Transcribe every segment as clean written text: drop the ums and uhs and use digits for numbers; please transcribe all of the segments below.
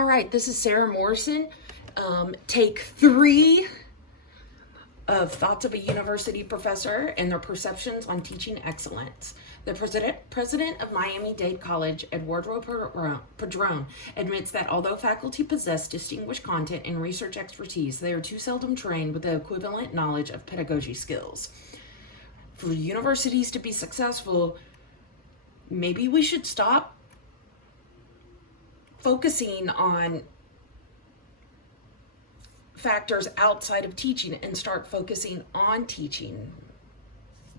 All right, this is Sarah Morrison. Take 3 of Thoughts of a University Professor and Their Perceptions on Teaching Excellence. The president of Miami-Dade College, Eduardo Padron, admits that although faculty possess distinguished content and research expertise, they are too seldom trained with the equivalent knowledge of pedagogy skills. For universities to be successful, maybe we should stop focusing on factors outside of teaching and start focusing on teaching.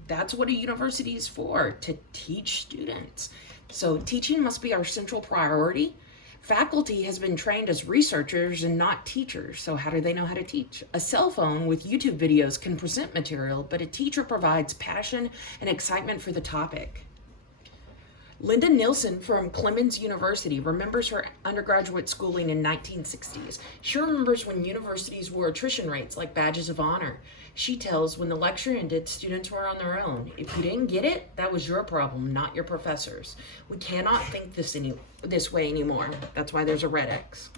That's what a university is for, to teach students. So teaching must be our central priority. Faculty has been trained as researchers and not teachers. So how do they know how to teach? A cell phone with YouTube videos can present material, but a teacher provides passion and excitement for the topic. Linda Nielsen from Clemens University remembers her undergraduate schooling in 1960s. She remembers when universities wore attrition rates like badges of honor. She tells, when the lecture ended, students were on their own. If you didn't get it, that was your problem, not your professors. We cannot think this way anymore. That's why there's a red X.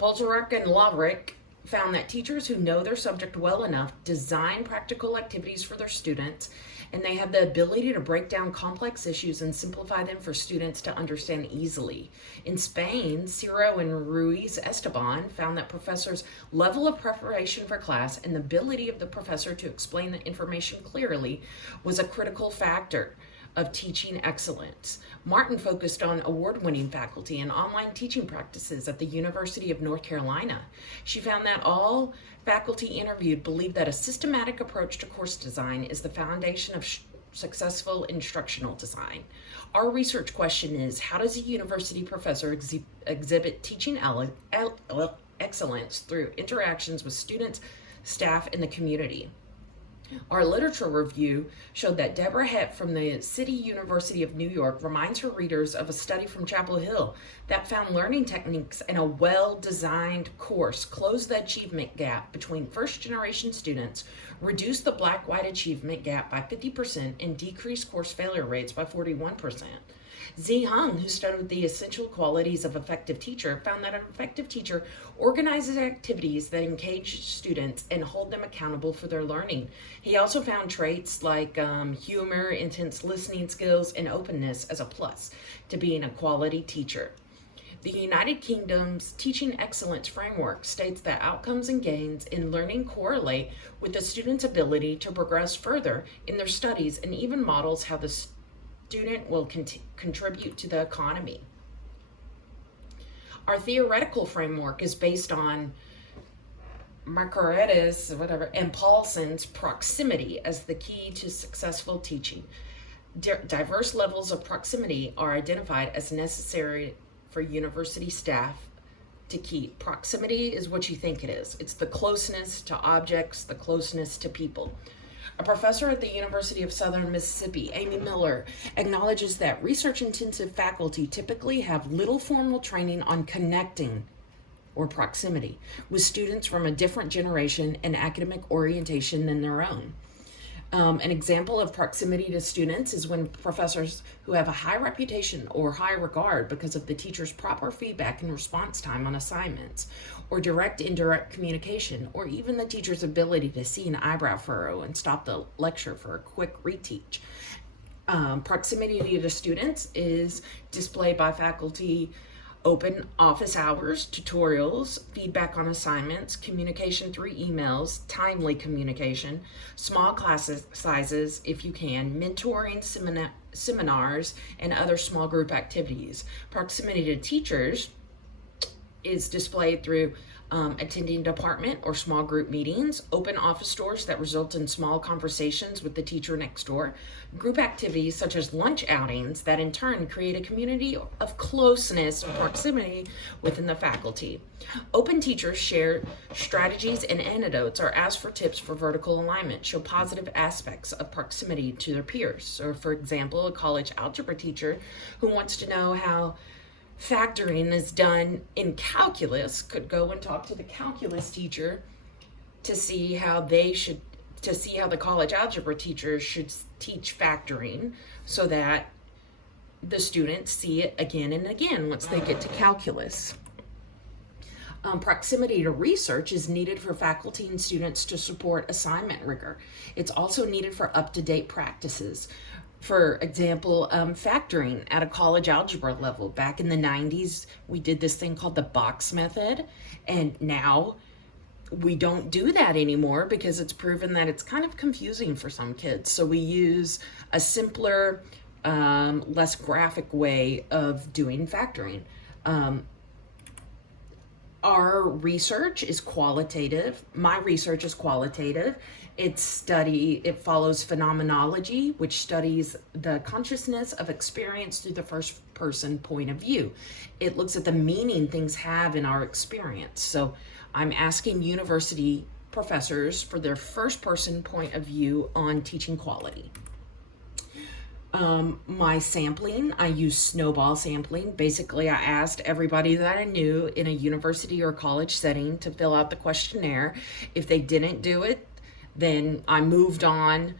Polzarek and Laverick found that teachers who know their subject well enough design practical activities for their students, and they have the ability to break down complex issues and simplify them for students to understand easily. In Spain, Ciro and Ruiz Esteban found that professors' level of preparation for class and the ability of the professor to explain the information clearly was a critical factor of teaching excellence. Martin focused on award-winning faculty and online teaching practices at the University of North Carolina. She found that all faculty interviewed believed that a systematic approach to course design is the foundation of successful instructional design. Our research question is, how does a university professor exhibit teaching excellence through interactions with students, staff, and the community? Our literature review showed that Deborah Hett from the City University of New York reminds her readers of a study from Chapel Hill that found learning techniques in a well-designed course closed the achievement gap between first-generation students, reduced the black-white achievement gap by 50%, and decreased course failure rates by 41%. Zi Hung, who studied the essential qualities of an effective teacher, found that an effective teacher organizes activities that engage students and hold them accountable for their learning. He also found traits like humor, intense listening skills, and openness as a plus to being a quality teacher. The United Kingdom's Teaching Excellence Framework states that outcomes and gains in learning correlate with the student's ability to progress further in their studies, and even models how the student will contribute to the economy. Our theoretical framework is based on Marcoretti's, and Paulson's proximity as the key to successful teaching. Diverse levels of proximity are identified as necessary for university staff to keep. Proximity is what you think it is. It's the closeness to objects, the closeness to people. A professor at the University of Southern Mississippi, Amy Miller, acknowledges that research-intensive faculty typically have little formal training on connecting, or proximity, with students from a different generation and academic orientation than their own. An example of proximity to students is when professors who have a high reputation or high regard because of the teacher's proper feedback and response time on assignments, or direct-indirect communication, or even the teacher's ability to see an eyebrow furrow and stop the lecture for a quick reteach. Proximity to students is displayed by faculty open office hours, tutorials, feedback on assignments, communication through emails, timely communication, small class sizes if you can, mentoring, seminars, and other small group activities. Proximity to teachers is displayed through attending department or small group meetings, open office doors that result in small conversations with the teacher next door, group activities such as lunch outings that in turn create a community of closeness and proximity within the faculty. Open teachers share strategies and anecdotes or ask for tips for vertical alignment, show positive aspects of proximity to their peers. So for example, a college algebra teacher who wants to know how factoring is done in calculus could go and talk to the calculus teacher to see how the college algebra teacher should teach factoring so that the students see it again and again once they get to calculus. Proximity to research is needed for faculty and students to support assignment rigor. It's also needed for up-to-date practices. For example, factoring at a college algebra level. Back in the 90s, we did this thing called the box method, and now we don't do that anymore because it's proven that it's kind of confusing for some kids. So we use a simpler, less graphic way of doing factoring. Our research is qualitative. My research is qualitative. It follows phenomenology, which studies the consciousness of experience through the first person point of view. It looks at the meaning things have in our experience. So I'm asking university professors for their first person point of view on teaching quality. My sampling, I use snowball sampling. Basically, I asked everybody that I knew in a university or college setting to fill out the questionnaire. If they didn't do it, then I moved on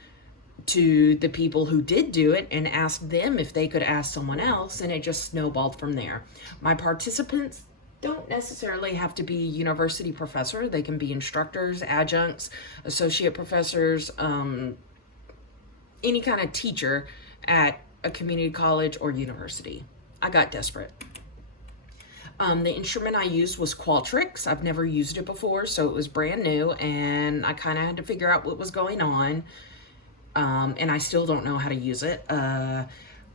to the people who did do it and asked them if they could ask someone else, and it just snowballed from there. My participants don't necessarily have to be a university professor. They can be instructors, adjuncts, associate professors, any kind of teacher at a community college or university. I got desperate. The instrument I used was Qualtrics. I've never used it before, so it was brand new, and I kind of had to figure out what was going on, and I still don't know how to use it.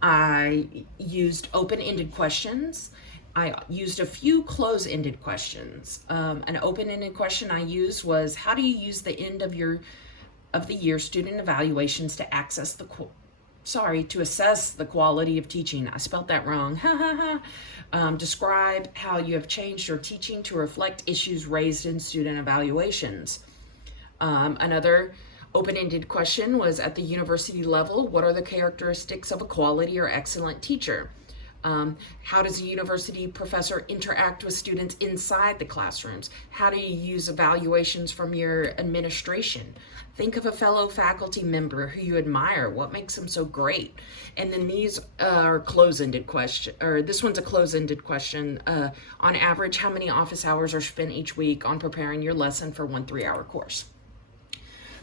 I used open-ended questions. I used a few close-ended questions. An open-ended question I used was, how do you use the end of the year student evaluations to assess the quality of teaching? I spelled that wrong. Describe how you have changed your teaching to reflect issues raised in student evaluations. Another open-ended question was, at the university level, what are the characteristics of a quality or excellent teacher? How does a university professor interact with students inside the classrooms? How do you use evaluations from your administration? Think of a fellow faculty member who you admire. What makes them so great? And then these are close-ended question, or this one's a close-ended question. On average, how many office hours are spent each week on preparing your lesson for one 3-hour course?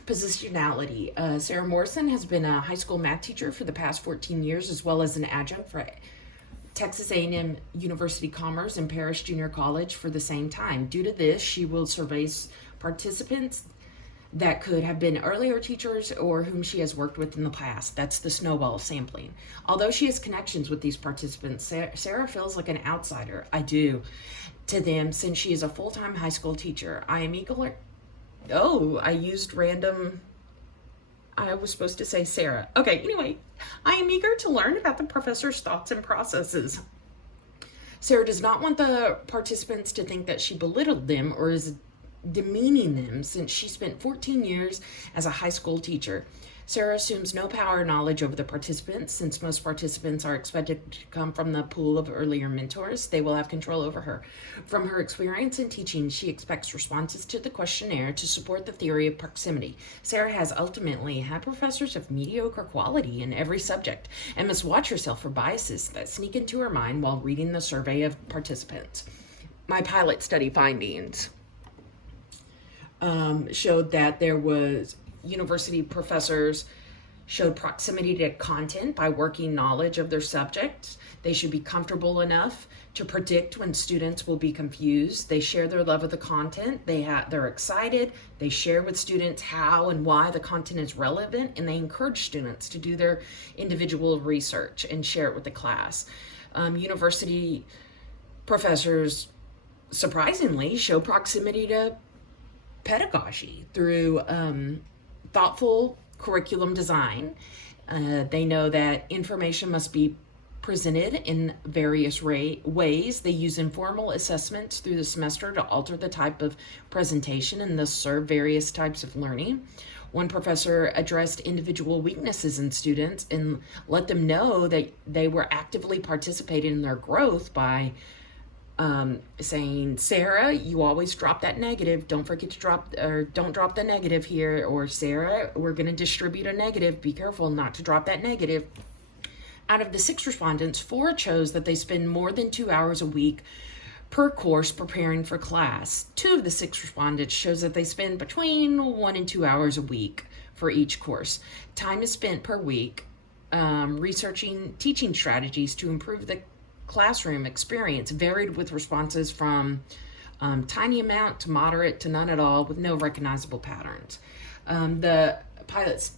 Positionality. Sarah Morrison has been a high school math teacher for the past 14 years, as well as an adjunct for Texas A&M University Commerce and Parrish Junior College for the same time. Due to this, she will survey participants that could have been earlier teachers or whom she has worked with in the past. That's the snowball sampling. Although she has connections with these participants, Sarah feels like an outsider. I do. To them, since she is a full-time high school teacher. I used random... I was supposed to say Sarah. Okay, anyway, I am eager to learn about the professor's thoughts and processes. Sarah does not want the participants to think that she belittled them or is demeaning them, since she spent 14 years as a high school teacher. Sarah assumes no power or knowledge over the participants. Since most participants are expected to come from the pool of earlier mentors, they will have control over her. From her experience in teaching, she expects responses to the questionnaire to support the theory of proximity. Sarah has ultimately had professors of mediocre quality in every subject and must watch herself for biases that sneak into her mind while reading the survey of participants. My pilot study findings showed that there was university professors showed proximity to content by working knowledge of their subject. They should be comfortable enough to predict when students will be confused. They share their love of the content. They're excited. They share with students how and why the content is relevant, and they encourage students to do their individual research and share it with the class. University professors, surprisingly, show proximity to pedagogy through thoughtful curriculum design. They know that information must be presented in various ways. They use informal assessments through the semester to alter the type of presentation and thus serve various types of learning. One professor addressed individual weaknesses in students and let them know that they were actively participating in their growth by saying, Sarah, you always drop that negative. Don't forget to don't drop the negative here. Or Sarah, we're going to distribute a negative. Be careful not to drop that negative. Out of the 6 respondents, 4 chose that they spend more than 2 hours a week per course preparing for class. 2 of the 6 respondents shows that they spend between 1 and 2 hours a week for each course. Time is spent per week researching teaching strategies to improve the classroom experience, varied with responses from tiny amount to moderate to none at all, with no recognizable patterns. The pilot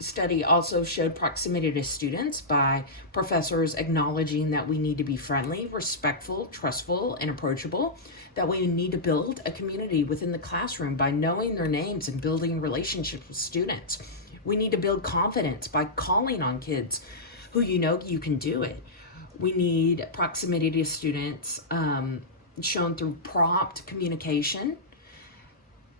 study also showed proximity to students by professors acknowledging that we need to be friendly, respectful, trustful, and approachable, that we need to build a community within the classroom by knowing their names and building relationships with students. We need to build confidence by calling on kids who you know you can do it. We need proximity to students shown through prompt communication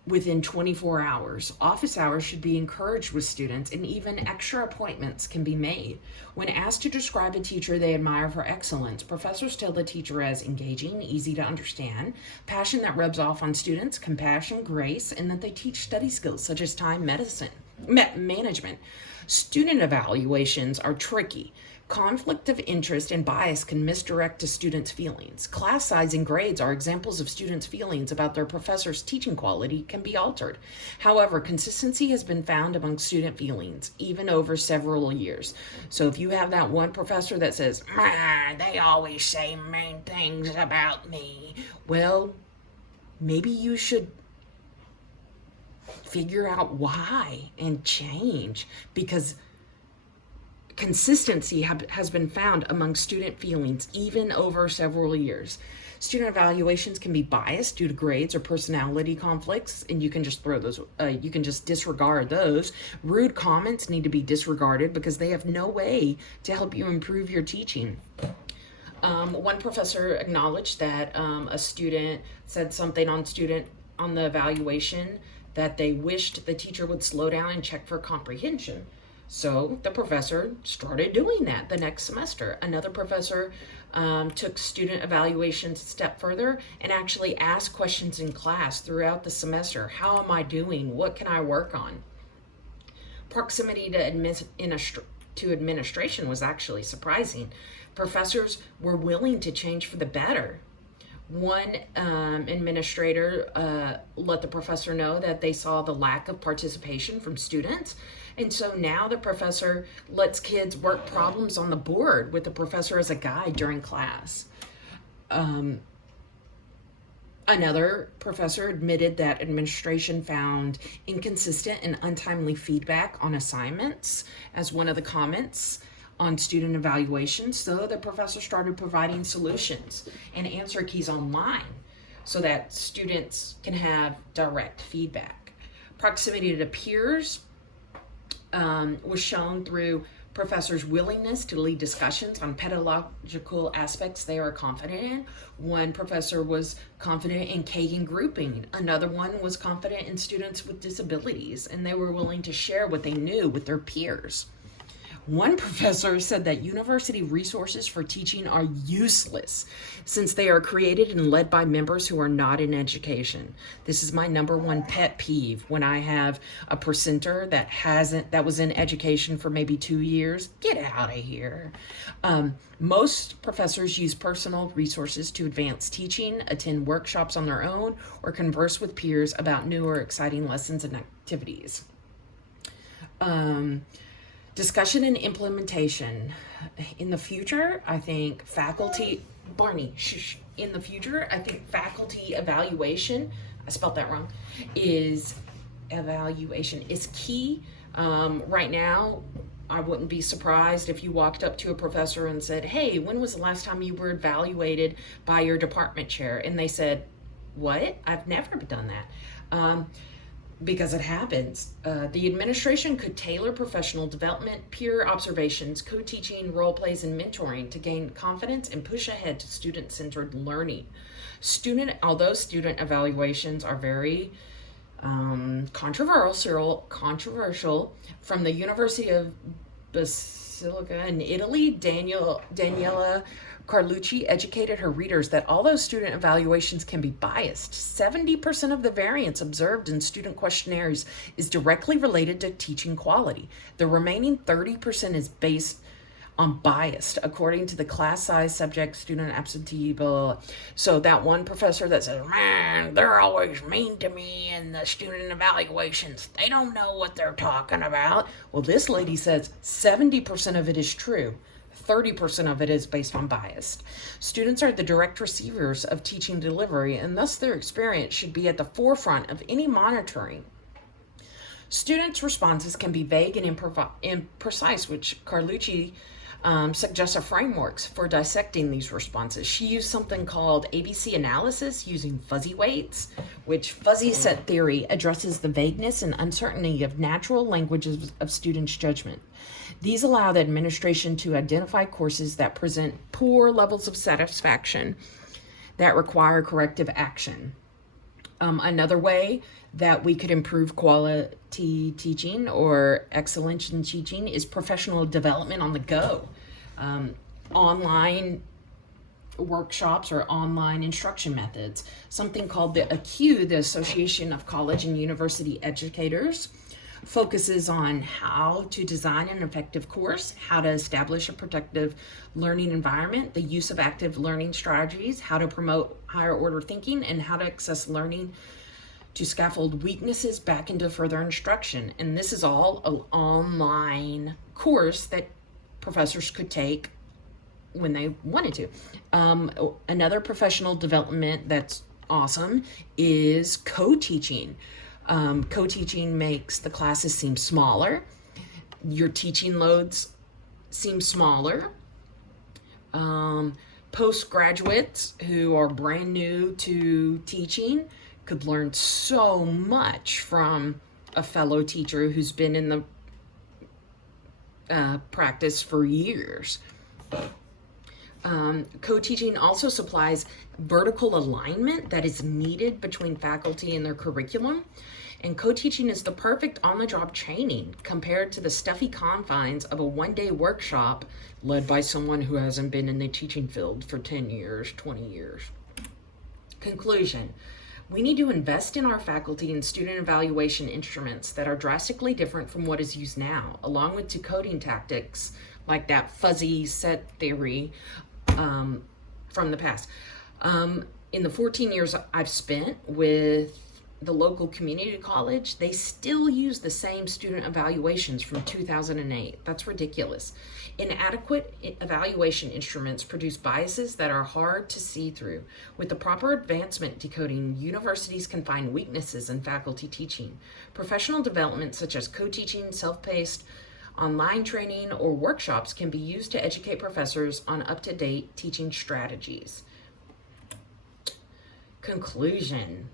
within 24 hours. Office hours should be encouraged with students, and even extra appointments can be made. When asked to describe a teacher they admire for excellence, professors tell the teacher as engaging, easy to understand, passion that rubs off on students, compassion, grace, and that they teach study skills such as time management. Student evaluations are tricky. Conflict of interest and bias can misdirect a student's feelings. Class size and grades are examples of students' feelings about their professor's teaching quality can be altered. However, consistency has been found among student feelings, even over several years. So if you have that one professor that says, they always say mean things about me, well, maybe you should figure out why and change, because consistency has been found among student feelings even over several years. Student evaluations can be biased due to grades or personality conflicts, and you can just disregard those. Rude comments need to be disregarded because they have no way to help you improve your teaching. One professor acknowledged that a student said something on the evaluation that they wished the teacher would slow down and check for comprehension. So the professor started doing that the next semester. Another professor took student evaluations a step further and actually asked questions in class throughout the semester. How am I doing? What can I work on? Proximity to administration was actually surprising. Professors were willing to change for the better. One administrator let the professor know that they saw the lack of participation from students. And so now the professor lets kids work problems on the board with the professor as a guide during class. Another professor admitted that administration found inconsistent and untimely feedback on assignments as one of the comments on student evaluations. So the professor started providing solutions and answer keys online so that students can have direct feedback. Proximity to peers was shown through professors' willingness to lead discussions on pedagogical aspects they are confident in. One professor was confident in K and grouping. Another one was confident in students with disabilities, and they were willing to share what they knew with their peers. One professor said that university resources for teaching are useless since they are created and led by members who are not in education. This is my number one pet peeve when I have a presenter that was in education for maybe 2 years. Get out of here. Most professors use personal resources to advance teaching, attend workshops on their own, or converse with peers about new or exciting lessons and activities. Discussion and implementation. In the future, I think faculty evaluation, I spelled that wrong, is key. Right now, I wouldn't be surprised if you walked up to a professor and said, hey, when was the last time you were evaluated by your department chair? And they said, what? I've never done that. Because it happens. The administration could tailor professional development, peer observations, co-teaching, role plays, and mentoring to gain confidence and push ahead to student-centered learning. Although student evaluations are very controversial, from the University of Basilica in Italy, Daniela Carlucci educated her readers that although student evaluations can be biased, 70% of the variance observed in student questionnaires is directly related to teaching quality. The remaining 30% is based on bias according to the class size, subject, student absentee, blah, blah, blah. So that one professor that says, man, they're always mean to me in the student evaluations. They don't know what they're talking about. Well, this lady says 70% of it is true. 30% of it is based on bias. Students are the direct receivers of teaching delivery, and thus their experience should be at the forefront of any monitoring. Students' responses can be vague and imprecise, which Carlucci suggests are frameworks for dissecting these responses. She used something called ABC analysis using fuzzy weights, which fuzzy set theory addresses the vagueness and uncertainty of natural languages of students' judgment. These allow the administration to identify courses that present poor levels of satisfaction that require corrective action. Another way that we could improve quality teaching or excellence in teaching is professional development on the go. Online workshops or online instruction methods. Something called the ACU, the Association of College and University Educators, focuses on how to design an effective course, how to establish a productive learning environment, the use of active learning strategies, how to promote higher order thinking, and how to access learning to scaffold weaknesses back into further instruction. And this is all an online course that professors could take when they wanted to. Another professional development that's awesome is co-teaching. Co-teaching makes the classes seem smaller. Your teaching loads seem smaller. Postgraduates who are brand new to teaching could learn so much from a fellow teacher who's been in the practice for years. Co-teaching also supplies vertical alignment that is needed between faculty and their curriculum. And co-teaching is the perfect on-the-job training compared to the stuffy confines of a one-day workshop led by someone who hasn't been in the teaching field for 10 years, 20 years. Conclusion. We need to invest in our faculty and student evaluation instruments that are drastically different from what is used now, along with decoding tactics like that fuzzy set theory from the past. In the 14 years I've spent with the local community college, they still use the same student evaluations from 2008. That's ridiculous. Inadequate evaluation instruments produce biases that are hard to see through. With the proper advancement decoding, universities can find weaknesses in faculty teaching. Professional development such as co-teaching, self-paced, online training, or workshops can be used to educate professors on up-to-date teaching strategies. Conclusion.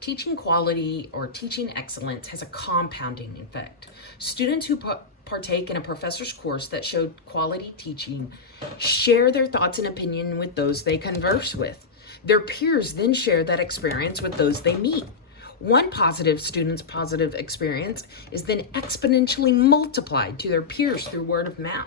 Teaching quality or teaching excellence has a compounding effect. Students who partake in a professor's course that showed quality teaching share their thoughts and opinion with those they converse with. Their peers then share that experience with those they meet. One positive student's positive experience is then exponentially multiplied to their peers through word of mouth.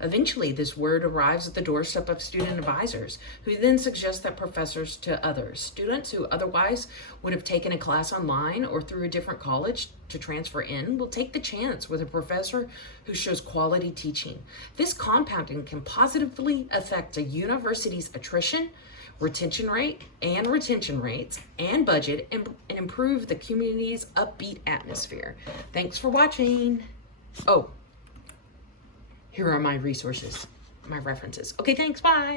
Eventually, this word arrives at the doorstep of student advisors, who then suggest that professors to others. Students who otherwise would have taken a class online or through a different college to transfer in will take the chance with a professor who shows quality teaching. This compounding can positively affect a university's attrition, retention rates, and budget, and improve the community's upbeat atmosphere. Thanks for watching. Oh, here are my resources, my references. Okay, thanks, bye.